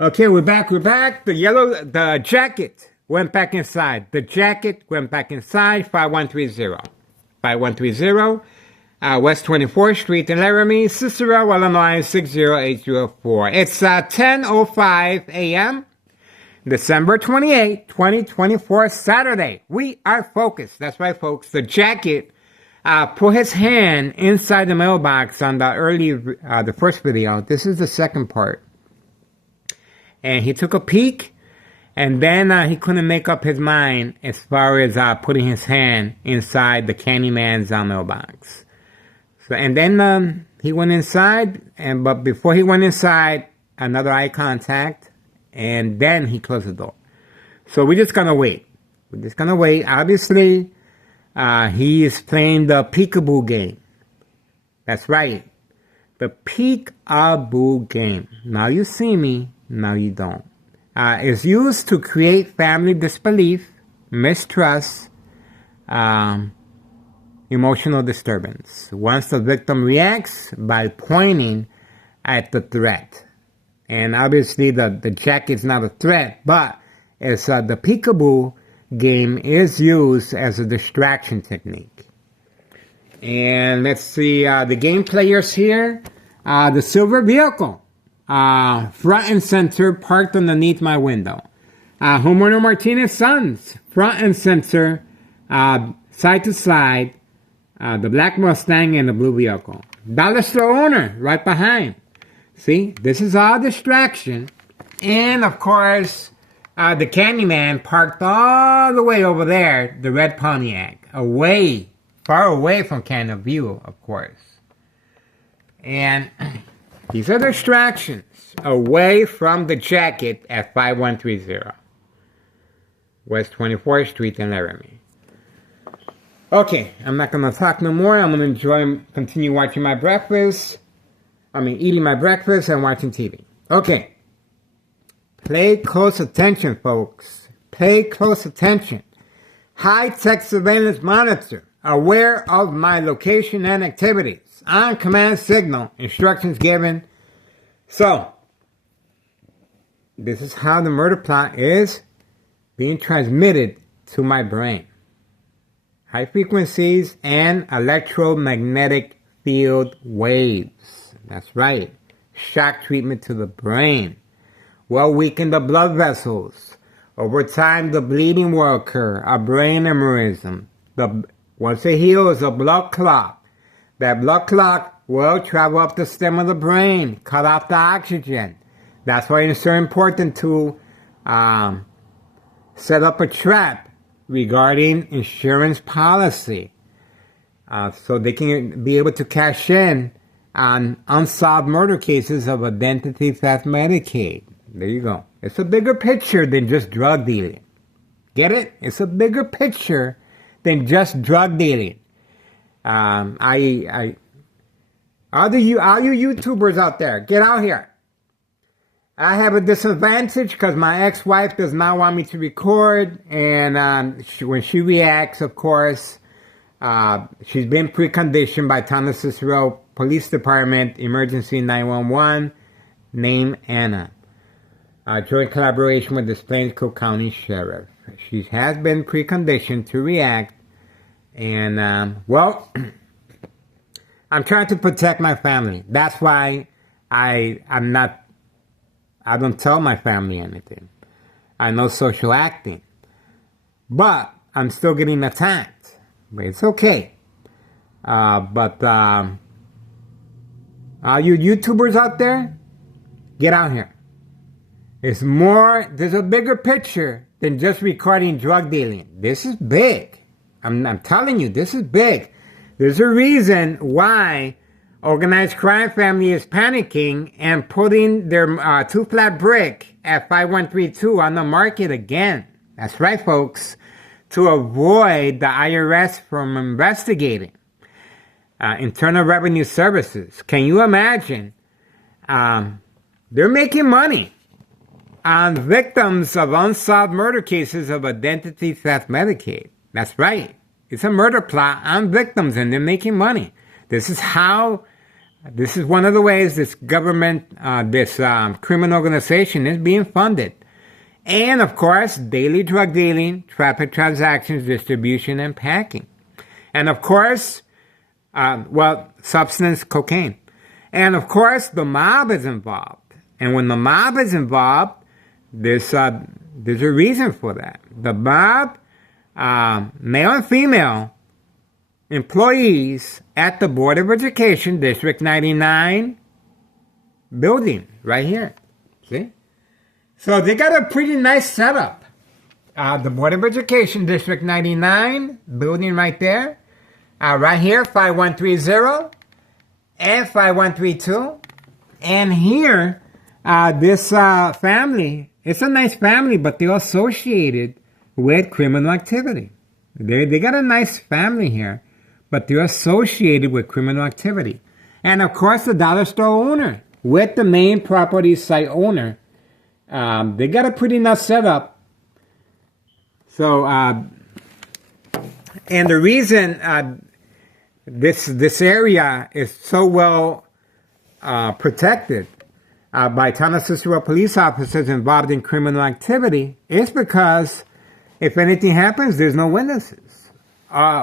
Okay, we're back. The jacket went back inside. The jacket went back inside. 5130. 5130, West 24th Street in Laramie, Cicero, Illinois, 60804. It's 10:05 a.m., December 28, 2024, Saturday. We are focused. That's right, folks. The jacket put his hand inside the mailbox on the first video. This is the second part. And he took a peek, and then he couldn't make up his mind as far as putting his hand inside the Candyman's mailbox. So, and then he went inside, but before he went inside, another eye contact, and then he closed the door. So we're just gonna wait. Obviously, he is playing the peekaboo game. That's right, the peekaboo game. Now you see me. No, you don't. Is used to create family disbelief, mistrust, emotional disturbance. Once the victim reacts by pointing at the threat. And obviously the jacket's not a threat, but it's the peekaboo game is used as a distraction technique. And let's see the game players here. The silver vehicle. Front and center, parked underneath my window. Homeowner Martinez Sons, front and center, side to side, the black Mustang and the blue vehicle. Dollar store owner, right behind. See, this is all distraction. And of course, the Candyman parked all the way over there, the red Pontiac, far away from can of view, of course. And these are distractions away from the jacket at 5130 West 24th Street in Laramie. Okay, I'm not going to talk no more. I'm going to continue watching my breakfast. Eating my breakfast and watching TV. Okay. Pay close attention, folks. Pay close attention. High-tech surveillance monitor. Aware of my location and activities. On command signal, instructions given. So, this is how the murder plot is being transmitted to my brain. High frequencies and electromagnetic field waves. That's right. Shock treatment to the brain will weaken the blood vessels. Over time, the bleeding will occur, a brain aneurysm. Once it heals, a blood clot. That blood clot will travel up the stem of the brain, cut off the oxygen. That's why it's so important to set up a trap regarding insurance policy. So they can be able to cash in on unsolved murder cases of identity theft Medicaid. There you go. It's a bigger picture than just drug dealing. Get it? It's a bigger picture than just drug dealing. All you YouTubers out there, get out here. I have a disadvantage because my ex-wife does not want me to record, and when she reacts, of course, she's been preconditioned by Thomas Cicero Police Department Emergency 911, named Anna. Joint collaboration with the Plainsville County Sheriff. She has been preconditioned to react. And, I'm trying to protect my family. That's why I don't tell my family anything. I know social acting. But I'm still getting attacked. But it's okay. All you YouTubers out there, get out here. There's a bigger picture than just recording drug dealing. This is big. I'm telling you, this is big. There's a reason why organized crime family is panicking and putting their two-flat brick at 5132 on the market again. That's right, folks. To avoid the IRS from investigating. Internal Revenue Services. Can you imagine? They're making money on victims of unsolved murder cases of identity theft Medicaid. That's right. It's a murder plot on victims, and they're making money. This is how This is one of the ways this government, this criminal organization is being funded. And, of course, daily drug dealing, traffic transactions, distribution, and packing. And, of course, substance, cocaine. And, of course, the mob is involved. And when the mob is involved, there's a reason for that. The mob, male and female employees at the Board of Education, District 99 building, right here. See? So they got a pretty nice setup. The Board of Education, District 99 building right there. Right here, 5130 and 5132. And here, this family, it's a nice family, but they're associated with criminal activity. They got a nice family here, but they're associated with criminal activity. And of course, the dollar store owner, with the main property site owner, they got a pretty nice setup. So, and the reason this area is so well protected by Town Cicero police officers involved in criminal activity is because if anything happens, there's no witnesses.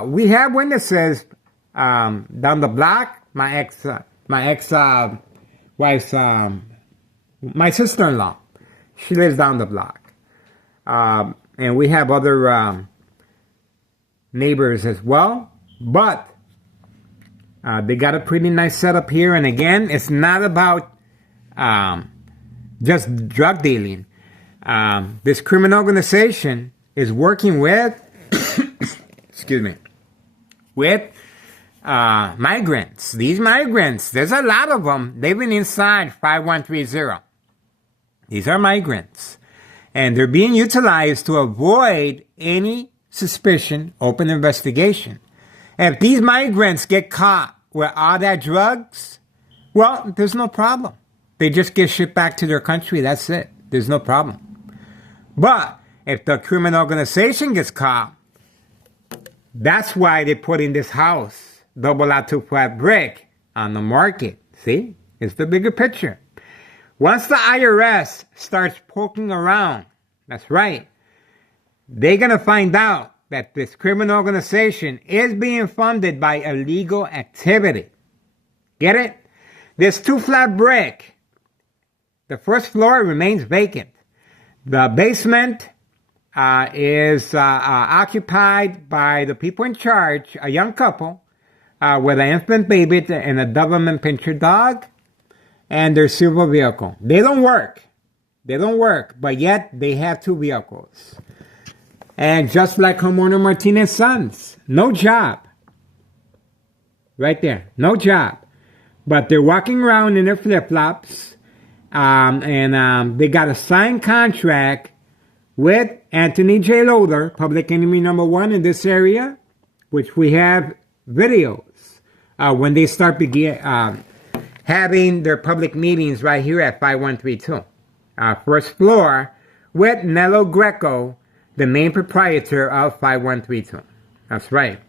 We have witnesses down the block. My ex-wife's my sister-in-law. She lives down the block, and we have other neighbors as well. But they got a pretty nice setup here. And again, it's not about just drug dealing. This criminal organization is working with, excuse me, with migrants. These migrants, there's a lot of them. They've been inside 5130. These are migrants. And they're being utilized to avoid any suspicion, open investigation. If these migrants get caught with all that drugs, well, there's no problem. They just get shipped back to their country. That's it. There's no problem. But if the criminal organization gets caught, that's why they put in this house, double A2 flat brick, on the market. See? It's the bigger picture. Once the IRS starts poking around, that's right, they're going to find out that this criminal organization is being funded by illegal activity. Get it? This 2-flat brick, the first floor remains vacant. The basement is occupied by the people in charge, a young couple with an infant baby and a Doberman Pinscher dog and their silver vehicle. They don't work. They don't work, but yet they have 2 vehicles. And just like homeowner Martinez Sons, no job. Right there, no job. But they're walking around in their flip-flops, and they got a signed contract with Anthony J. Loader, public enemy #1 in this area, which we have videos when they start having their public meetings right here at 5132. First floor with Nello Greco, the main proprietor of 5132. That's right.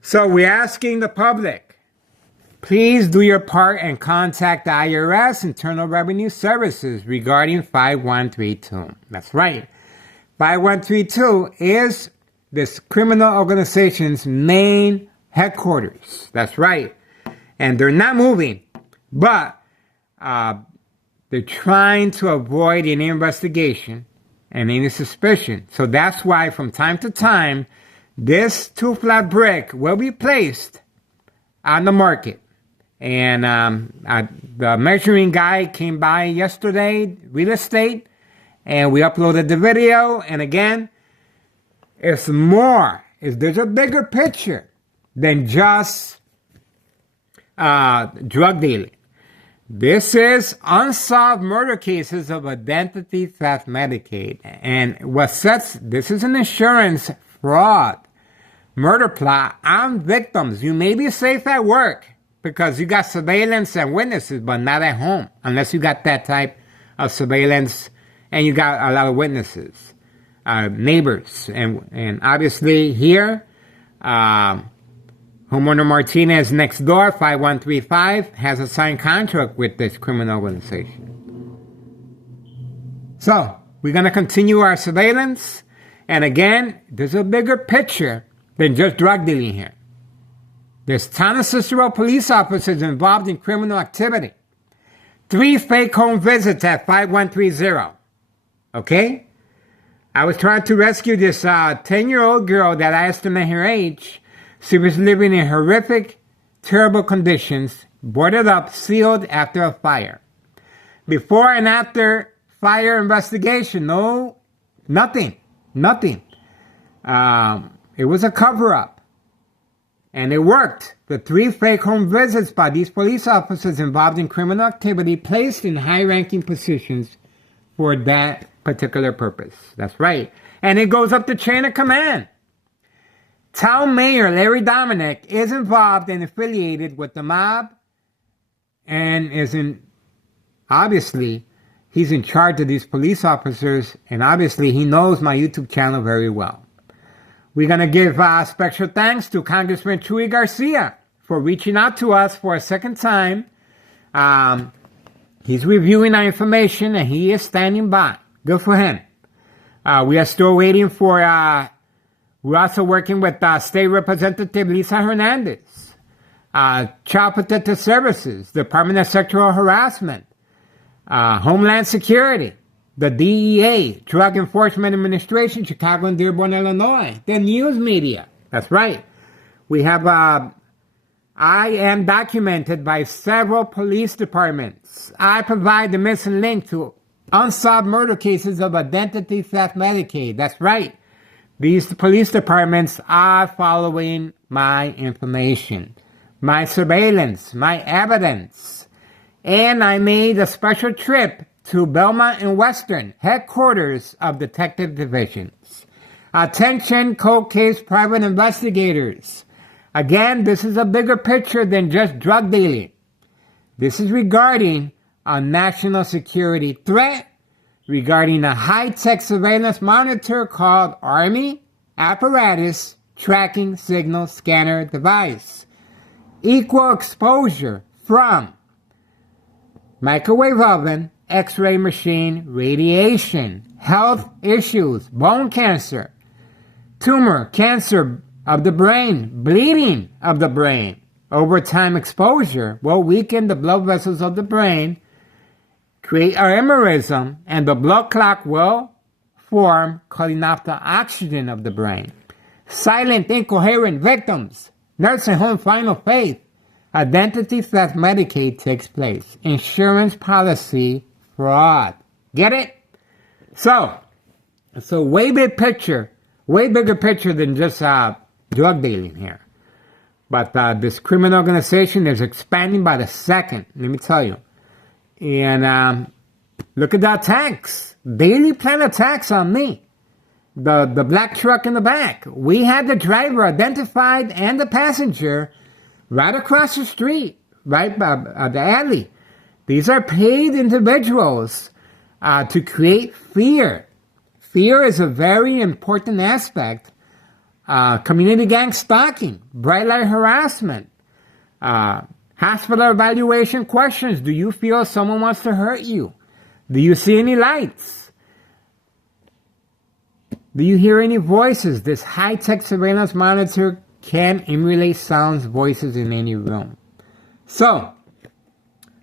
So we're asking the public, please do your part and contact the IRS, Internal Revenue Services, regarding 5132. That's right. 5132 is this criminal organization's main headquarters. That's right. And they're not moving, but they're trying to avoid any investigation and any suspicion. So that's why from time to time, this 2-flat brick will be placed on the market. And the measuring guy came by yesterday, real estate, and we uploaded the video. And again, it's more. There's a bigger picture than just drug dealing. This is unsolved murder cases of identity theft Medicaid. And this is an insurance fraud murder plot on victims. You may be safe at work because you got surveillance and witnesses, but not at home, unless you got that type of surveillance and you got a lot of witnesses, neighbors. And obviously here, Homeowner Martinez next door, 5135, has a signed contract with this criminal organization. So, we're going to continue our surveillance. And again, there's a bigger picture than just drug dealing here. There's ton of Cicero police officers involved in criminal activity. 3 fake home visits at 5130. Okay? I was trying to rescue this 10-year-old girl that I estimate her age. She was living in horrific, terrible conditions, boarded up, sealed after a fire. Before and after fire investigation, nothing. It was a cover-up. And it worked. The 3 fake home visits by these police officers involved in criminal activity placed in high-ranking positions for that particular purpose. That's right. And it goes up the chain of command. Town Mayor Larry Dominic is involved and affiliated with the mob and obviously, he's in charge of these police officers, and obviously he knows my YouTube channel very well. We're going to give special thanks to Congressman Chuy Garcia for reaching out to us for a second time. He's reviewing our information, and he is standing by. Good for him. We are still waiting for, we're also working with State Representative Lisa Hernandez, Child Protective Services, Department of Sexual Harassment, Homeland Security, the DEA, Drug Enforcement Administration, Chicago and Dearborn, Illinois, the news media. That's right. We have, I am documented by several police departments. I provide the missing link to unsolved murder cases of identity theft Medicaid. That's right. These police departments are following my information, my surveillance, my evidence. And I made a special trip to Belmont and Western, headquarters of detective divisions. Attention, cold case private investigators. Again, this is a bigger picture than just drug dealing. This is regarding a national security threat, regarding a high-tech surveillance monitor called Army Apparatus Tracking Signal Scanner Device. Equal exposure from microwave oven, X-ray machine, radiation, health issues, bone cancer, tumor, cancer of the brain, bleeding of the brain. Over time exposure will weaken the blood vessels of the brain, create an aneurysm, and the blood clot will form, cutting off the oxygen of the brain. Silent, incoherent victims, nursing home final faith. Identity theft Medicaid takes place. Insurance policy fraud. Get it? So way bigger picture than just drug dealing here. But this criminal organization is expanding by the second, let me tell you. And look at the attacks. Daily plan attacks on me. The black truck in the back. We had the driver identified and the passenger right across the street, right by the alley. These are paid individuals to create fear. Fear is a very important aspect. Community gang stalking, bright light harassment, hospital evaluation questions. Do you feel someone wants to hurt you? Do you see any lights? Do you hear any voices? This high-tech surveillance monitor can emulate sounds, voices in any room. So,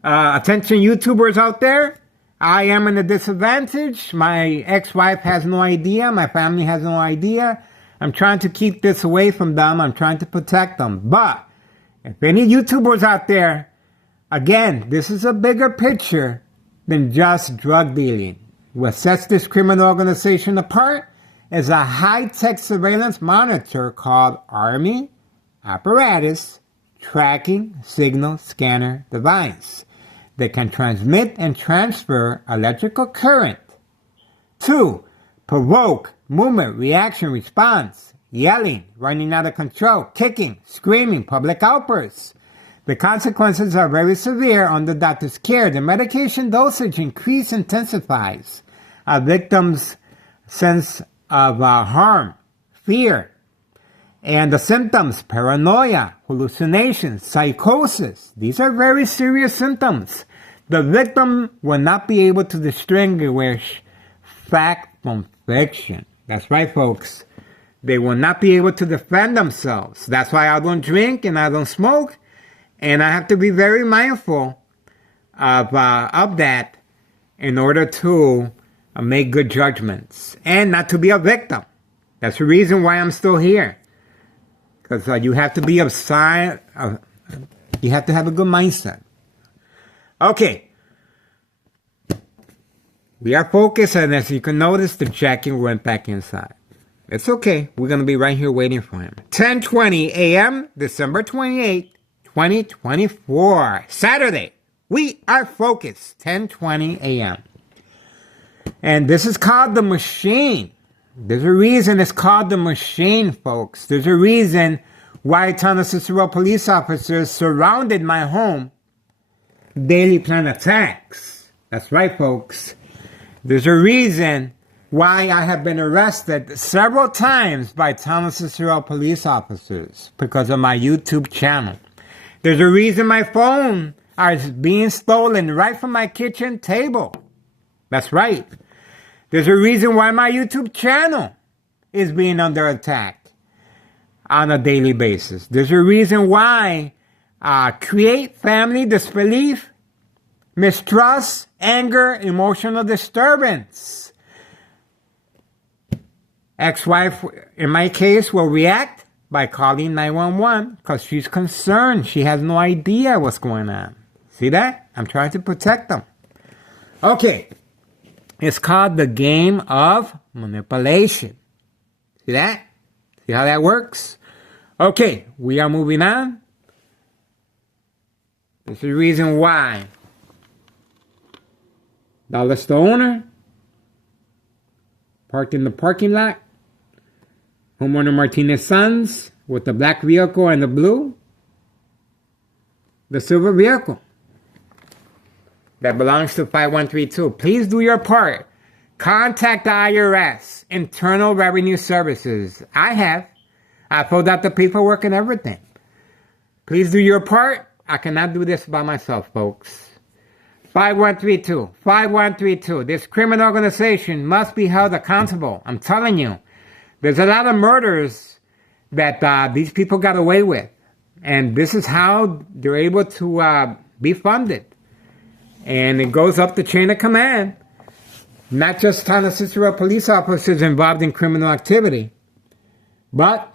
attention YouTubers out there, I am in a disadvantage. My ex-wife has no idea. My family has no idea. I'm trying to keep this away from them. I'm trying to protect them. But if any YouTubers out there, again, this is a bigger picture than just drug dealing. What sets this criminal organization apart is a high-tech surveillance monitor called Army Apparatus Tracking Signal Scanner Device that can transmit and transfer electrical current. 2. Provoke movement, reaction, response, yelling, running out of control, kicking, screaming, public outbursts. The consequences are very severe under doctor's care. The medication dosage intensifies a victim's sense of harm, fear, And the symptoms, paranoia, hallucinations, psychosis, these are very serious symptoms. The victim will not be able to distinguish fact from fiction. That's right, folks. They will not be able to defend themselves. That's why I don't drink and I don't smoke. And I have to be very mindful of that in order to make good judgments and not to be a victim. That's the reason why I'm still here. Because you have to be you have to have a good mindset. Okay. We are focused, and as you can notice, the jacket went back inside. It's okay. We're going to be right here waiting for him. 10:20 a.m., December 28th, 2024. Saturday. We are focused. 10:20 a.m. And this is called the machine. There's a reason it's called the machine, folks. There's a reason why a ton of Cicero police officers surrounded my home. Daily plan attacks. That's right, folks. There's a reason why I have been arrested several times by Thomas Cicero police officers because of my YouTube channel. There's a reason my phone is being stolen right from my kitchen table. That's right. There's a reason why my YouTube channel is being under attack on a daily basis. There's a reason why create family disbelief, mistrust, anger, emotional disturbance. Ex-wife, in my case, will react by calling 911 because she's concerned. She has no idea what's going on. See that? I'm trying to protect them. Okay. It's called the game of manipulation. See that? See how that works? Okay, we are moving on. This is the reason why Dallas, the owner, parked in the parking lot. Homeowner Martinez Sons with the black vehicle and the blue. The silver vehicle that belongs to 5132. Please do your part. Contact the IRS, Internal Revenue Services. I filled out the paperwork and everything. Please do your part. I cannot do this by myself, folks. 5132. 5132. This criminal organization must be held accountable. I'm telling you. There's a lot of murders that these people got away with. And this is how they're able to be funded. And it goes up the chain of command. Not just Thomas Cicero police officers involved in criminal activity, but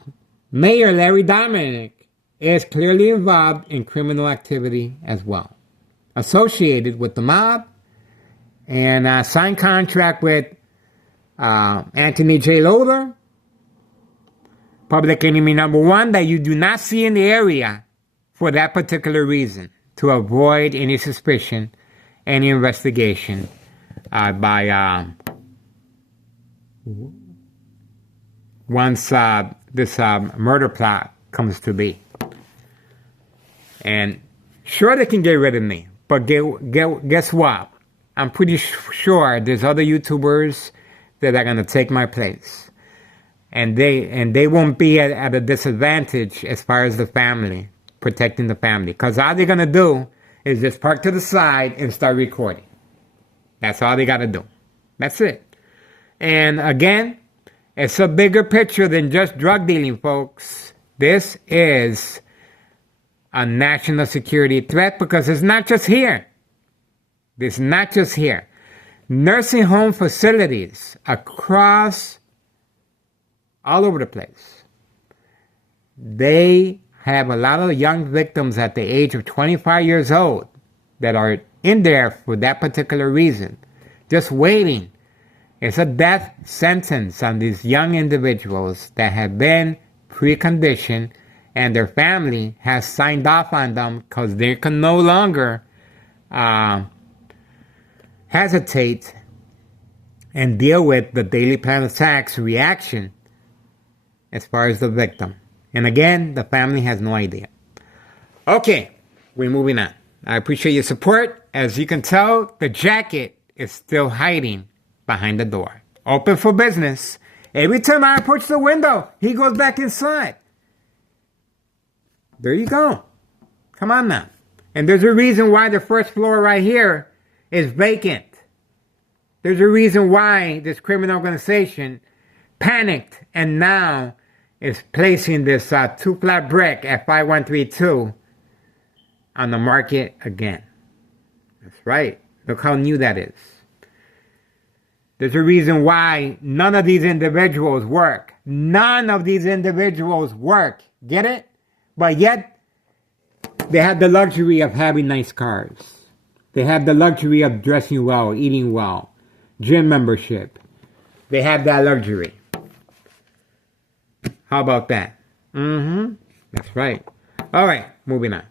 Mayor Larry Dominic is clearly involved in criminal activity as well. Associated with the mob and signed contract with Anthony J. Loader, public enemy number one, that you do not see in the area for that particular reason, to avoid any suspicion, any investigation by once this murder plot comes to be. And sure, they can get rid of me, but guess what? I'm pretty sure there's other YouTubers that are going to take my place. And they won't be at a disadvantage as far as the family, protecting the family. Because all they're going to do is just park to the side and start recording. That's all they got to do. That's it. And again, it's a bigger picture than just drug dealing, folks. This is a national security threat because it's not just here. It's not just here. Nursing home facilities across all over the place. They have a lot of young victims at the age of 25 years old that are in there for that particular reason, just waiting. It's a death sentence on these young individuals that have been preconditioned, and their family has signed off on them because they can no longer hesitate and deal with the daily plan attacks reaction as far as the victim. And again, the family has no idea. Okay, we're moving on. I appreciate your support. As you can tell, the jacket is still hiding behind the door. Open for business. Every time I approach the window, he goes back inside. There you go. Come on now. And there's a reason why the first floor right here is vacant. There's a reason why this criminal organization panicked and now is placing this 2-flat brick at 5132 on the market again. That's right. Look how new that is. There's a reason why none of these individuals work. None of these individuals work. Get it? But yet, they have the luxury of having nice cars. They have the luxury of dressing well, eating well, gym membership. They have that luxury. How about that? That's right. All right, moving on.